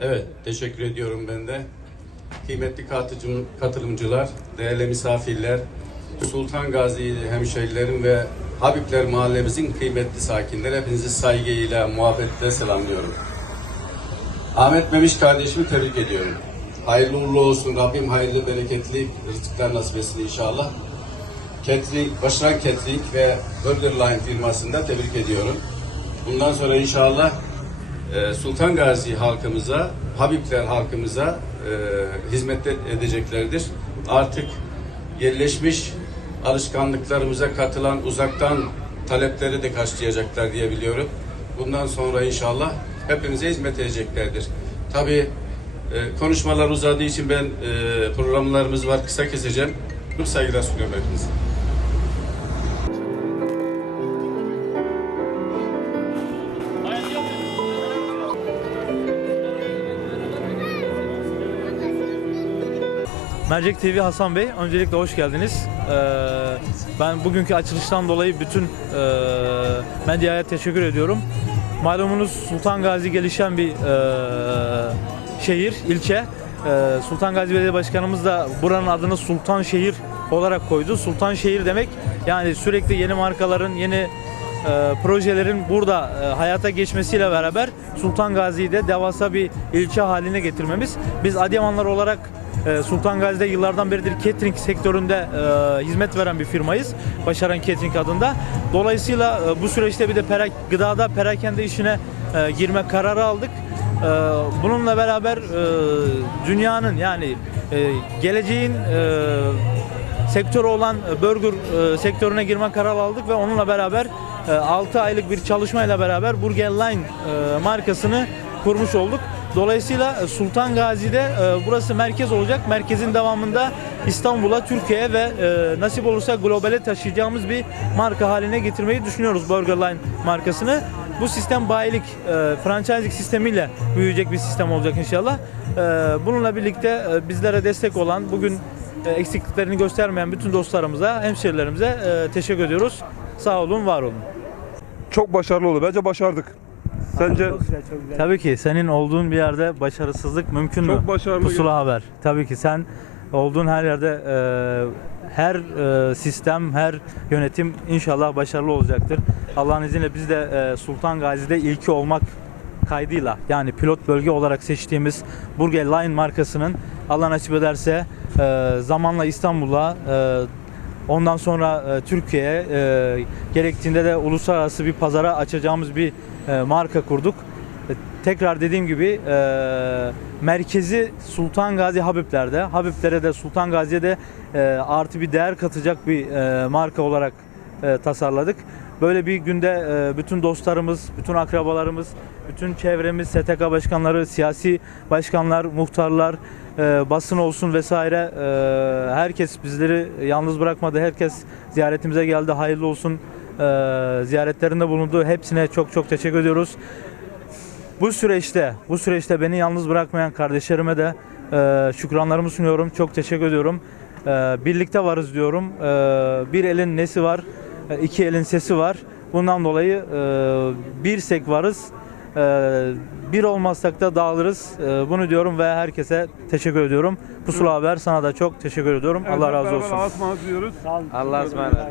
Evet, teşekkür ediyorum ben de. Kıymetli katılımcılar, değerli misafirler, Sultan Gazi hemşehrilerim ve Habibler mahallemizin kıymetli sakinleri hepinizi saygıyla, muhabbetle selamlıyorum. Ahmet Memiş kardeşimi tebrik ediyorum. Hayırlı uğurlu olsun. Rabbim hayırlı, bereketli rızıklar nasip etsin inşallah. Catering, Başaran Catering ve Burger Line firmasında tebrik ediyorum. Bundan sonra inşallah Sultan Gazi halkımıza, Habibler halkımıza e, hizmet edeceklerdir. Artık yerleşmiş alışkanlıklarımıza katılan uzaktan talepleri de karşılayacaklar diye biliyorum. Bundan sonra inşallah hepimize hizmet edeceklerdir. Tabii e, konuşmalar uzadığı için ben e, programlarımız var kısa keseceğim. Saygılar sunuyorum hepinize. Mercek TV Hasan Bey, öncelikle hoş geldiniz. Ee, ben bugünkü açılıştan dolayı bütün e, medyaya teşekkür ediyorum. Malumunuz Sultan Gazi gelişen bir e, şehir, ilçe. E, Sultan Gazi Belediye Başkanımız da buranın adını Sultan Şehir olarak koydu. Sultan Şehir demek yani sürekli yeni markaların, yeni e, projelerin burada e, hayata geçmesiyle beraber Sultan Gazi'yi de devasa bir ilçe haline getirmemiz. Biz Adıyamanlar olarak Sultan Gazi'de yıllardan beridir catering sektöründe e, hizmet veren bir firmayız. Başaran Catering adında. Dolayısıyla e, bu süreçte bir de pera, gıdada perakende işine e, girme kararı aldık. Bununla beraber dünyanın yani geleceğin sektörü olan burger sektörüne girme kararı aldık ve onunla beraber e, 6 aylık bir çalışmayla beraber Burger Line markasını kurmuş olduk. Dolayısıyla e, Sultan Gazi'de e, burası merkez olacak. Merkezin devamında İstanbul'a, Türkiye'ye ve e, nasip olursa globale taşıyacağımız bir marka haline getirmeyi düşünüyoruz Burger Line markasını. Bu sistem bayilik, e, franchising sistemiyle büyüyecek bir sistem olacak inşallah. E, bununla birlikte e, bizlere destek olan, bugün e, eksikliklerini göstermeyen bütün dostlarımıza, hemşerilerimize e, teşekkür ediyoruz. Sağ olun, var olun. Çok başarılı oldu. Bence başardık. Sence Tabii ki senin olduğun bir yerde başarısızlık mümkün mü? Çok başarılı Pusula haber. Tabii ki sen olduğun her yerde e, her e, sistem, her yönetim inşallah başarılı olacaktır. Allah'ın izniyle biz de e, Sultan Gazi'de ilki olmak kaydıyla yani pilot bölge olarak seçtiğimiz Burger Line markasının Allah nasip ederse e, zamanla İstanbul'a e, ondan sonra e, Türkiye'ye e, gerektiğinde de uluslararası bir pazara açacağımız bir marka kurduk. E, Tekrar dediğim gibi e, merkezi Sultan Gazi Habibler'de. Habiblere de Sultan Gazi'ye de e, artı bir değer katacak bir e, marka olarak e, tasarladık. Böyle bir günde e, bütün dostlarımız, bütün akrabalarımız, bütün çevremiz, STK başkanları, siyasi başkanlar, muhtarlar, e, basın olsun vesaire e, herkes bizleri yalnız bırakmadı. Herkes ziyaretimize geldi. Hayırlı olsun e, ziyaretlerinde bulundu. Hepsine çok çok teşekkür ediyoruz. Bu süreçte, bu süreçte beni yalnız bırakmayan kardeşlerime de e, şükranlarımı sunuyorum. Çok teşekkür ediyorum. E, birlikte varız diyorum. E, bir elin nesi var, e, iki elin sesi var. Bundan dolayı e, birsek varız. E, bir olmazsak da dağılırız. E, bunu diyorum ve herkese teşekkür ediyorum. Pusula Haber sana da çok teşekkür ediyorum. Allah razı olsun. Asma diyoruz. Allah ısmarladık.